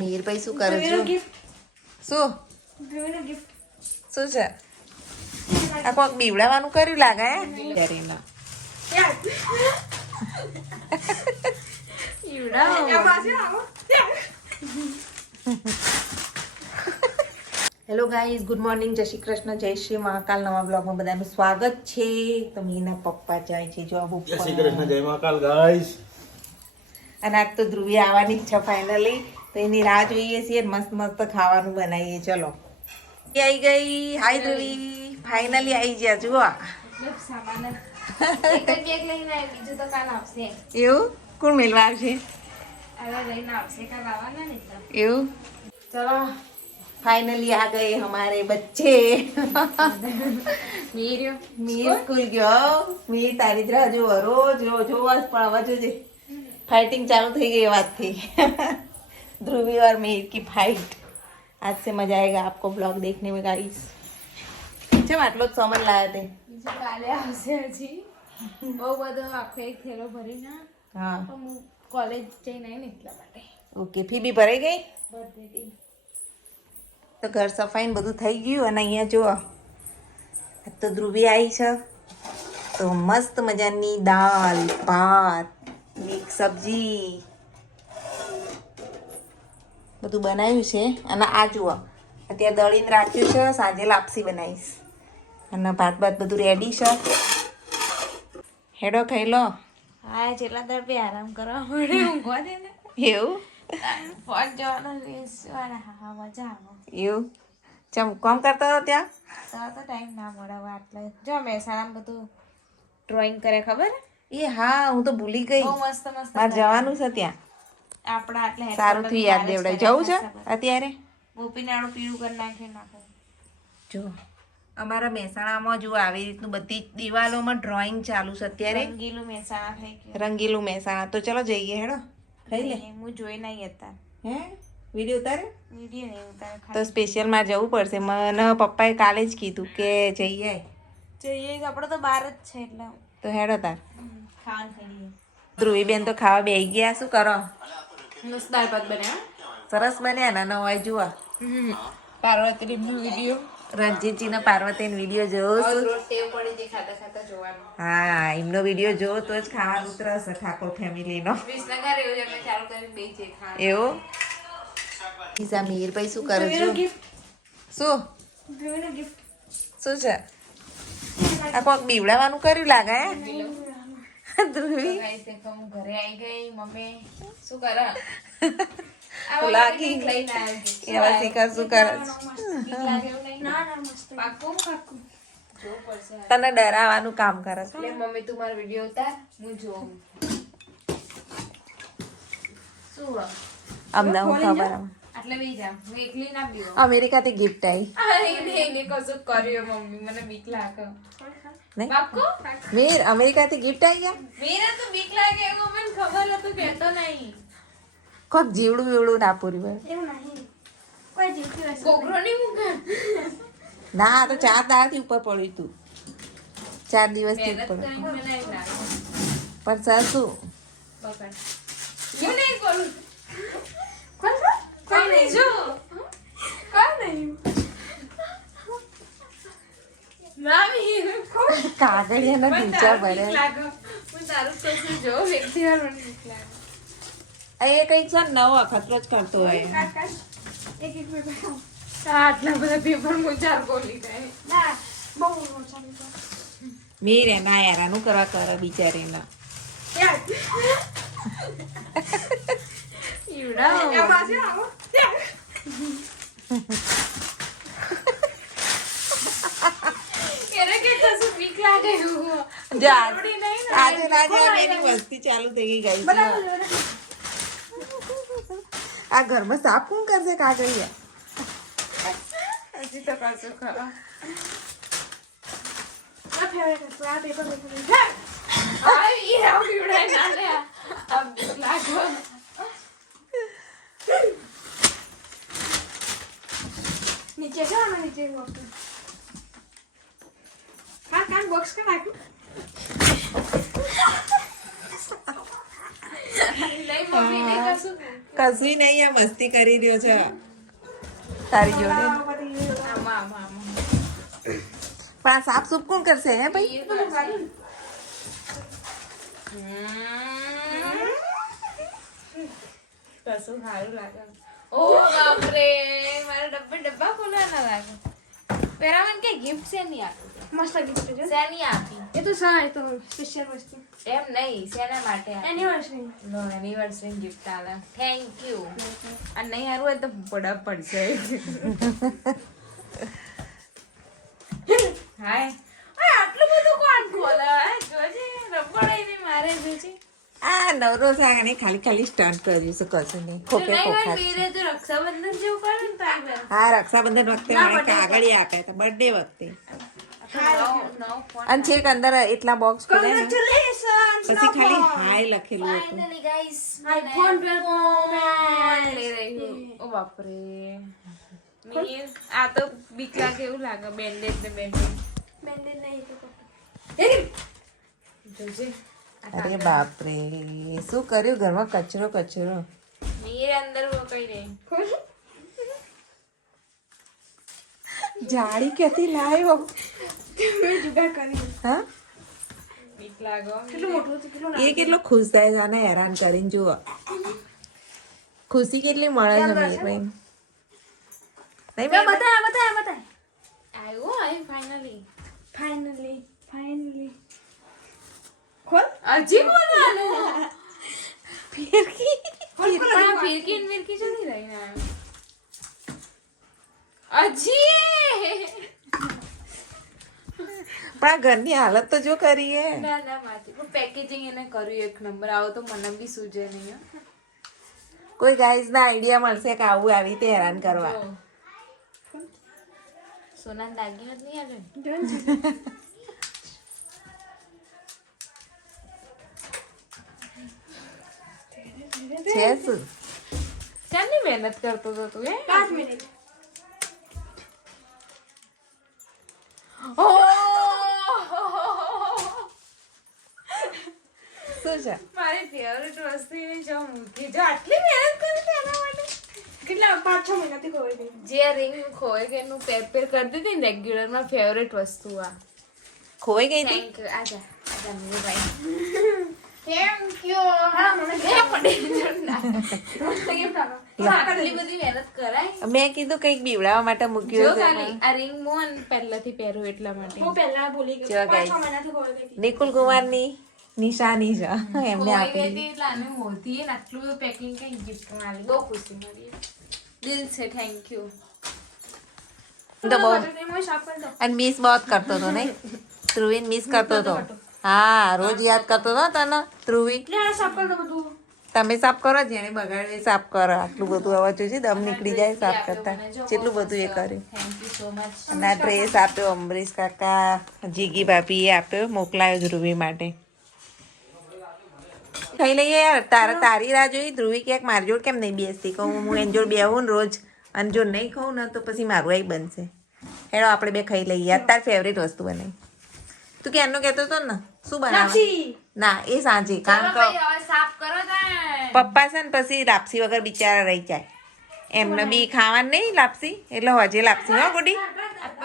મીર ભાઈ શું કરે છે? શું શું છે? આ કોક બીવડાવાનું કર્યું લાગે હેલો ગાઈઝ, ગુડ મોર્નિંગ, જય શ્રી કૃષ્ણ, જય શ્રી મહાકાલ. નવા બ્લોગમાં બધાનું સ્વાગત છે. તો મીના પપ્પા જાય છે જોબ ઉપર. જય શ્રી કૃષ્ણ, જય મહાકાલ ગાઈઝ. અને આજ તો ધ્રુવી આવવાની જ છે ફાઇનલી, તો એની રાહ જોઈએ છીએ. મસ્ત મસ્ત ખાવાનું બનાવીએ. ચલો આવી ગઈ. હાય ધ્રુવી, ફાઇનલી આવી ગયા. જુઓ એવું કોણ મેળવા આવશે? એવું ચલો फाइनली आ गए हमारे बच्चे. मीर स्कूल गयो. मीर तारी जो रोज रोज रोज पढ़वा जो फाइटिंग चालू થઈ ગઈ વાત થી. ध्रुवी और मीर की फाइट. आज से मजा आएगा आपको ब्लॉग देखने में गाइस. चल આટલો જ સામાન લાયા તે કાલે આવશે હજી બહુ બધો આખો એક થેલો ભરીને. હા હું કોલેજ જઈને આવીને એટલા માટે ઓકે. ફી બી ભરાઈ ગઈ. ભરી દીધી. તો ઘર સફાઈ ને બધું થઈ ગયું. અને અહીંયા જુઓ આજ તો ધ્રુવી આવી છે, તો મસ્ત મજાની દાળ ભાત મિક્સ સબ્જી બધું બનાવ્યું છે. અને આ જુઓ અત્યારે દળીને રાખ્યું છે, સાંજે લાપસી બનાવીશ. અને ભાત ભાત બધું રેડી છે. હેડો ખાઈ લો. હા જેટલા દર બી આરામ કરવા મળે ઊંઘવા દે ને એવું ફોન જોવાનો બેસવાના. હા મજા આવે એવું ચમ કામ કરતા હતા ત્યાં? તો ટાઈમ ના મળે હવે આટલે. જો મહેસાણામાં બધું ડ્રોઈંગ કરે ખબર? એ હા, હું તો ભૂલી ગઈ. બહુ મસ્ત મસ્ત મારે જવાનું છે ત્યાં. આપણા આટલે સારું થયું યાદ દેવડાય. જવું છે અત્યારે? ગોપીનાળું પીળું કરી નાખે. જો અમારા મહેસાણામાં જો આવી રીતનું બધી દિવાલોમાં ડ્રોઈંગ ચાલુ છે અત્યારે. રંગીલું મહેસાણા થઈ ગયું. રંગીલું મહેસાણા. તો ચલો જઈએ. હેડો ખાઈ લે. હું જોઈ નહીં હતા હે વિડીયો ઉતારે વિડીયો નહીં ઉતારે તો ખાલી સ્પેશિયલ માં જવું પડશે. મને પપ્પાએ કાલે જ કીધું કે જઈએ. જઈએ આપણે તો બહાર જ છે એટલે તો હેડો તાર. ખાવાનું ખાઈ લઈએ. ધ્રુવી બેન તો ખાવા બેસી ગયા. શું કરો? મસ્ત દાળ ભાત બન્યા. સરસ બન્યા ને. નવાઈ જુઓ પાર્વતીનો વિડીયો રણજીતજી ને પાર્વતીનો વિડીયો જોવો છો? રોજ ટેવ પડી જે ખાતા ખાતા જોવાનું. હા, એમનો વિડીયો જોવો તો જ ખાવાનું ઉતરશે. ઠાકોર ફેમિલીનો વિસનગર એવું જ અમે ચાલુ કરીને બેસી જઈએ ખાવાનું. એવું. ઈસા મીર ભાઈ શું કરે છે? શું શું છે? આ કોક બીવડાવાનું કર્યું લાગે ધ્રુવી. ગાઈસ દેખો હું ઘરે આવી ગઈ. મમ્મી શું કરે? લાગી લઈને આવી એવા શીખર શું કરે છે? પાક્કું જોવું પડશે. તને ડરાવવાનું કામ કરે છે. એટલે મમ્મી તું મારો વિડીયો ઉતાર, હું જોઉં. શું અમને હું ખબર આટલે બી જા હું એકલી ના બીવો. અમેરિકાથી ગિફ્ટ આવી. એને કશું કર્યો મમ્મી મને બીક લાગે. નહીં પાક્કું મીર, અમેરિકાથી ગિફ્ટ આવી ગયા. મેરા તો બીક લાગે એવું મને ખબર હતું કહેતો નહીં. કોક જીવડું બીવડું ના પૂર્યું ગોગરો નહીં મૂકે. ના. તો 4 દાડાથી ઉપર પડ્યું તું. 4 દિવસથી મહેનત ઉપર. કરીને બનાવી લાગે. પણ સર શું બકર હું નહીં કરું. કોઈ નહીં જો કોઈ નહીં મામી કાગળિયાના ઢીંચા ભરે. હું તારું કશું જો વ્યક્તિ વાર મને બીક લાગે. એ કઈક છે ને નવો અખતરો જ કરતો હોય. આટલા બધા પેપર હું ચાર બોલી ગઈ. મીર એના યારાનું કરવા કરે બિચારીના. આજે એની વસ્તી ચાલુ થઈ ગઈ ગાઈસ. આ ઘરમાં સાફ કોણ કરશે કાગળિયા? હજી તો કશું ખરા. નીચે જાઓ નીચે બોક્સ का नाखू કશું નહીં, આ મસ્તી કરી રહ્યો છે તારી જોડે. પણ આ સાફ સૂફ કોણ કરશે હે ભાઈ? કશું સારું લાગે. ઓ બાપરે, મારા ડબ્બા ખોલવાના લાગે. પેરામન કે ગિફ્ટ છે નહીં આપી? મસ્ત ગિફ્ટ છે. શેની આપી? એ તો સા એ તો સ્પેશિયલ વસ્તુ. એમ નહીં, શેના માટે આપી? એનિવર્સરી. નો એનિવર્સરી ગિફ્ટ આલે. Thank you. આ નહીં હારું હોય તો બડા પડશે. હાય. ઓય આટલું બધું કોણ ખોલે? જોજે રબડાઈને મારે જોજે. આ નવરો સાગણે ખાલી ખાલી સ્ટન્ટ કર્યું છે, કશું નહીં. જો ખોખે નહીં હોય ખોખા વીરે તો રક્ષાબંધન જેવું કરે ને તારે. હા, રક્ષાબંધન વખતે મને કાગળિયા આપ્યા હતા, બર્થડે વખતે. નવો ફોન. અને છેક અંદર એટલા બોક્સ ખોલે ને Congratulations. પછી ખાલી હાય લખેલું હતું. ફાઇનલી ગાઈસ iPhone 12 લઈ રહી હું. ઓ બાપરે મીર આ તો બીક લાગે એવું લાગે. બેન્ડેજ ને બેન્ડેજ બેન્ડેજ નહીં તો. જોજે. અરે બાપરે, શું કર્યું ઘરમાં? કચરો કચરો. મીર અંદર કઈ નહીં. જાળી ક્યાંથી લાવ્યો? મેં જુગાડ કરી. હા, બીક લાગો. કેટલું મોટું હતું, કેટલું એ કેટલો ખુશ થાય છે આને હેરાન કરીને. જુઓ ખુશી કેટલી મળે છે મીરભાઈ. નહીં નાનું. મીરભાઈ? બતા. આવ્યો આઈ ફાઇનલી. ફાઇનલી. ખોલ. હજી બોલવાનું. ફિરકી. પણ આ ફિરકી ને મિરકી જતી રહી ને હજી. પણ આ ઘરની હાલત તો જો કરી હે. ના માતી પણ પેકેજિંગ એને કર્યું એક નંબર. આવો તો મને બી સૂજે નહીં હો. કોઈ ગાઈઝ ના આઈડિયા મળશે કે આવું આવી રીતે હેરાન કરવા. જો. સોના દાગીના જ નહીં આવે ને? છે શું? શાની મહેનત કરતો હતો તું? 5 મિનિટ. શું છે? મારી ફેવરેટ વસ્તુ એને જો મૂકી. જો આટલી મહેનત કરી છે એના માટે. કેટલા 5-6 મહિનાથી ખોવાઈ ગઈ. જે રિંગ ખોય કે એનું પેર કરતી હતી ને રેગ્યુલર માં ફેવરેટ વસ્તુ આ. ખોવાઈ ગઈ હતી? Thank you. આજા મીરુભાઈ. Thank you. હા, મને લે પડે ના. gift આપો. આટલી બધી મહેનત કરાય. મેં કીધું કંઈક બીવડાવવા માટે જો મૂક્યું છે. ખાલી આ રિંગ મોન પહેલાથી પહેરું એટલા માટે. હું પહેલા ભૂલી ગઈ. જો 5-6 guys. મહિનાથી ખોવાઈ ગઈ હતી. નિકુલ કુમારની નિશાની છે એમને ખોઈ આપી. ગઈ હતી એટલે આને હોતી ને આટલું બધું પેકિંગ કઈ ગિફ્ટ મળી. બહુ ખુશી મળી. દિલ છે થેન્ક યુ. તો બહુ મને સાફ કરી દો. અને મિસ બહુ કરતો હતો નહીં? ધ્રુવીન મિસ કરતો હતો. હા, રોજ યાદ કરતો હતો તને ધ્રુવી. લે આ સાફ કરી દો બધું. તમે સાફ કરો, જેને બગાડ્યું એ સાફ કરો. આટલું બધું હવે જોજે દમ નીકળી જાય સાફ કરતા. કેટલું બધું એ કર્યું. Thank you so much. અને આ ડ્રેસ આપ્યો અમરીશ કાકા, જીગી ભાભીએ આપ્યો, મોકલાયો ધ્રુવી માટે. ખાઈ લઈએ યાર. તારી રાહ જોઈ ધ્રુવી ક્યાંક મારી જોડ કેમ નહીં બેસતી? કહું હું એની જોડ બેહું ને રોજ, અને જો નહીં ખાઉં ને તો પછી મારું આઈ બનશે. હેડો આપણે બે ખાઈ લઈએ. યાર તારી ફેવરેટ વસ્તુ બનાવી. તું ક્યારનો કહેતો હતો ને શું બનાવ? લાપસી. ના, એ સાંજે. કારણ ચલો કે ભાઈ હવે સાફ કરો તાણ. પપ્પા છે ને પછી લાપસી વગર બિચારા રહી જાય. એમને બી ખાવાનું નહીં લાપસી, એટલે હોજે લાપસી. હો ગુડી,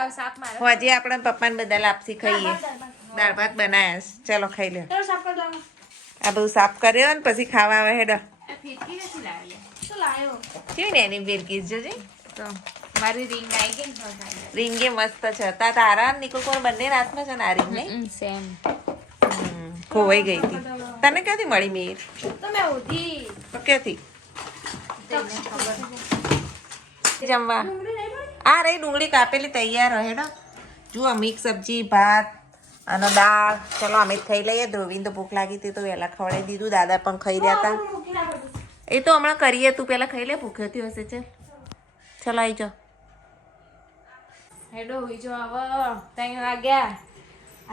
આ સાફ મારો. હોજે આપણે પપ્પાને બધા લાપસી ખાઈએ. દાળ ભાત બનાવ્યા છે. ચલો ખાઈ લે. ચલો સાફ કરી દો. આ બધું સાફ કર્યો ને પછી ખાવા આવે. હેડો. આ ફિરકી નથી લાવી. શું લાવ્યો? કેવી ને એની બેરકીસ જોજે. તો મારી રિંગ આવી ગઈ ને તો થાય. રીંગે મસ્ત છે. તારા નિકુલ કોણ બંને રાતમાં છે ને આ રીંગ નહીં? સેમ. ખોવાઈ ગઈ હતી. તને ક્યાંથી મળી મીર? તમે ઉધી. તો ક્યાંથી તેને ખબર. જમવા? આ રહી ડુંગળી કાપેલી તૈયાર હોય. હેડો જુઓ, મિક્સ સબ્જી, ભાત અને દાળ. ચલો અમે જ ખાઈ લઈએ. ધ્રુવીને તો ભૂખ લાગી હતી તો વહેલા ખવડાવી દીધું. દાદા પણ ખાઈ રહ્યા હતા. મૂકી નાખો બધું. એ તો હમણાં કરીએ. તું પેલા ખાઈ લે, ભૂખેથી હશે. ચાલ ચલો આવી જાઓ. હેડો બીજો આવો 3 વાગ્યા.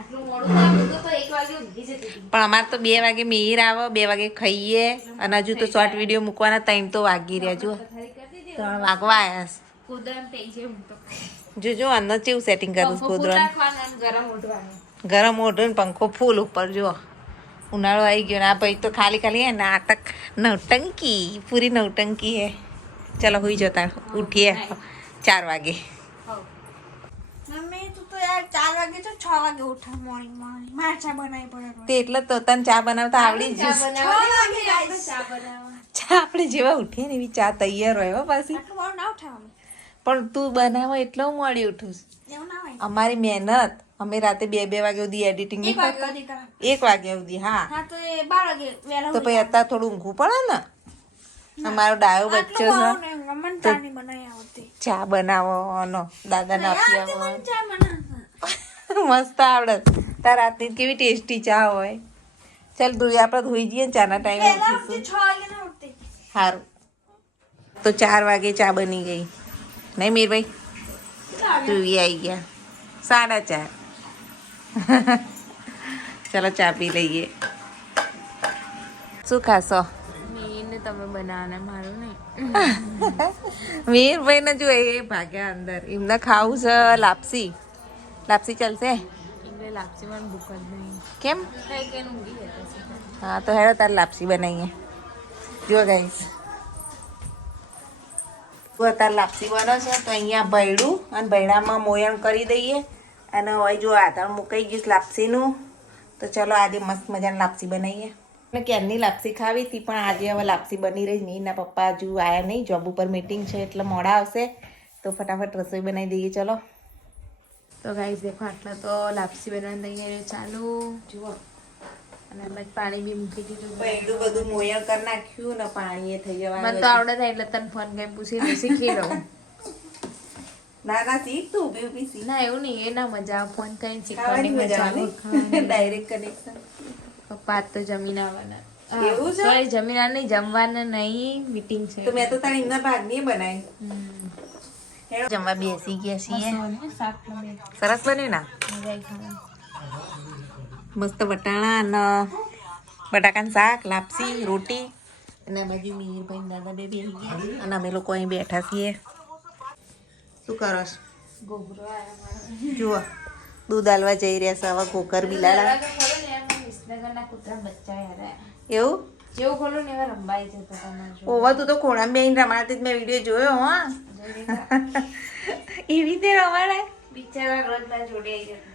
આટલું મોડું થાય તો 1 વાગે ઊંઘી જતી હતી. પણ અમારે તો 2 વાગે મીર આવે, 2 વાગે ખાઈએ, અને હજુ તો શોર્ટ વિડીયો મૂકવાના 3 તો વાગી રહ્યા. જુઓ પથારી કરી દીધી. 3 વાગવા આવ્યા છે. કુદરત થઈ છે હું તો. જો અંદર કેવું સેટિંગ કરું છું. પંખો ફૂલ કુદરત રાખવાનો અને ગરમ ઉઠવાનું. ગરમ ઓઢું ને પંખો ફૂલ ઉપર. જુઓ ઉનાળો આવી ગયો ને આ ભાઈ તો ખાલી હે નાટક નવટંકી પૂરી નવટંકી હે. ચલો હુઈ જતા ઉઠીએ 4 વાગે. મમ્મી તું તો યાર 4 વાગે તો 6 વાગે ઉઠા મોર્નિંગ માર ચા બનાવી પડે તે એટલે તો તને ચા બનાવતા આવડી જ જશે. 6 વાગે આપણે ચા બનાવવા ચા આપણે જેવા ઉઠીએ ને એવી ચા તૈયાર હોય હો પાછી. આટલું મોડું ના ઉઠાવાનું પણ તું બનાવો એટલો મોડી ઉઠું છું. એવું ના હોય અમારી મહેનત અમે રાતે 2 વાગે સુધી એડિટિંગ નહીં 1 વાગે કરતા. સુધી કરા 1 વાગ્યા સુધી હા. હા તો એ 12 વાગે વહેલા તો પછી અત્યારે થોડું ઊંઘવું પડે ને. અમારો ડાયો બચ્ચો છે. મન ચા નહીં બનાવી આવતી ચા બનાવવાનો દાદાને આપી યાર, તે આવવાનો. મને ચા બનાવતા મસ્ત આવડે. તાર રાતની કેવી ટેસ્ટી ચા હોય. ચાલ ધોઈ આપણે ધોઈ જઈએ ને ચાના ટાઈમે પહેલા ઉઠીશું. 6 વાગે ના ઉઠતી સારું તો 4 વાગે ચા બની ગઈ નહીં મીરભાઈ? ધ્રુવી આવી ગયા 4:30. ચાલો ચા પી લઈએ. શું ખાશો? મીને તમે બનાવવાના મારું નહીં. મીરભાઈ ને જો એ ભાગ્યા અંદર. એમને ખાવું છે લાપસી. લાપસી ચાલશે? એટલે લાપસી મને ભૂખ જ નહીં. કેમ? કઈ કઈ ઊંઘી જતા છે. હા તો હેડો તાર લાપસી બનાવીએ. જો ગાઈસ તાર લાપસી બનો છે તો અહીંયા ભૈડું અને ભૈડામાં મોયણ કરી દઈએ અને હવે જો આધાર મુકાઈ ગયું લાપસીનું. તો ચલો આજે મસ્ત મજાની લાપસી બનાવીએ. મેં ક્યારની લાપસી ખાવી હતી પણ આજે હવે લાપસી બની રહી નહીં. એના પપ્પા હજુ આવ્યા નહીં, જોબ ઉપર મીટિંગ છે એટલે મોડા આવશે. તો ફટાફટ રસોઈ બનાવી દઈએ. ચલો તો ગાઈસ દેખો આટલા તો લાપસી બનાવવાની તૈયારી ચાલુ. જુઓ અને એમાં જ પાણી બી મૂકી દીધું. ભૈડું બધું મોયણ કરી નાખ્યું ને પાણી એ થઈ મને તો જવાનું. આવડે થાય એટલે તને ફોન કરી પૂછી શીખી લઉં. ના ના શીખ તું ઊભી ઊભી શીખ. ના એવું નહીં, એ ના મજા આવે ફોન કરીને ખાવાની શીખવાની મજા મજા આવે આવે. Direct connection. પપ્પા આજ તો જમીન આવવાના. એવું છે? સોરી જમીન આ નહીં, જમવાના નહીં, મીટિંગ છે. તો મેં તો તારી એમના ભાગની બનાવી. હમ. જમવા બેસી ગયા છીએ. શાક બને. સરસ બન્યું ના? મજા આવી ખાવાની. મસ્ત વટાણા અને બટાકાનું શાક, લાપસી, રોટી અને આ બાજુ મીરભાઈ દાદા બે બેસી ગયા અને અમે લોકો અહીં બેઠા છીએ. શું કરો છો? ગોગરો આવ્યો મારો. જુઓ દૂધ આલવા જઈ રહ્યા છે હવે ઘોઘર બિલાડા. દરવાજો ખોલો ને યાર, મારા વિસનગરના કૂતરા બચ્ચા યાર. એવું? જેવું ખોલો ને એવા રંબાઈ જતા તમારે જો. ઓવા તું તો ખોણામાં બેહીને રમાડતી જ મેં વિડીયો જોયો હા. એવી રીતે રમાડાય? બિચારા રોજ મારા જોડે આવી જતા.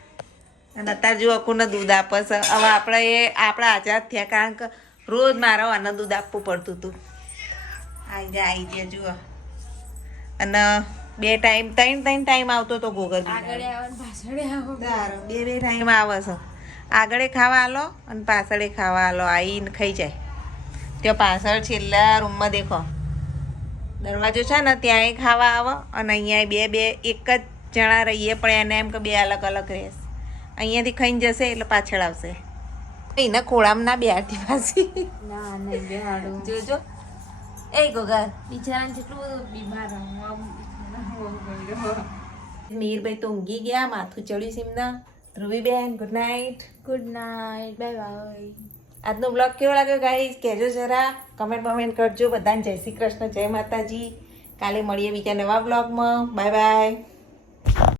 અને અત્યારે જો અકુને દૂધ આપે છે. હવે આપણે આઝાદ થયા કારણ કે રોજ મારે આને દૂધ આપવું પડતું હતું. આવી જાય જુઓ. અને 2 ટાઈમ 3 ટાઈમ આવતો હતો ગોગર આગળ આવો ને પાછળ આવો. 2 ટાઈમ આવે છે. આગળે ખાવા આલો અને પાછળે ખાવા આલો. આવીને ખાઈ જાય. ત્યાં પાછળ છેલ્લા રૂમમાં દેખો દરવાજો છે ને ત્યાંય ખાવા આવે અને અહીંયા બે એક જ જણા રહીએ પણ એને એમ કે 2 અલગ અલગ રહેશે. અહીંયાથી ખાઈને જશે એટલે પાછળ આવશે. એના ખોળામાં ના બેહાડતી પાછી. ના નહીં બેહાડું. જોજો એ ગોગર બિચારાને જેટલું બધું બીમાર હું મીરભાઈ તો ઊંઘી ગયા. માથું ચડ્યું છે એમના. Dhruviben good night. Good night, bye bye. આજનો બ્લોગ કેવો લાગ્યો ગાઈસ કહેજો જરા. કમેન્ટ કરજો. બધાને જય શ્રી કૃષ્ણ, જય માતાજી. કાલે મળીએ બીજા નવા બ્લોગમાં. Bye bye.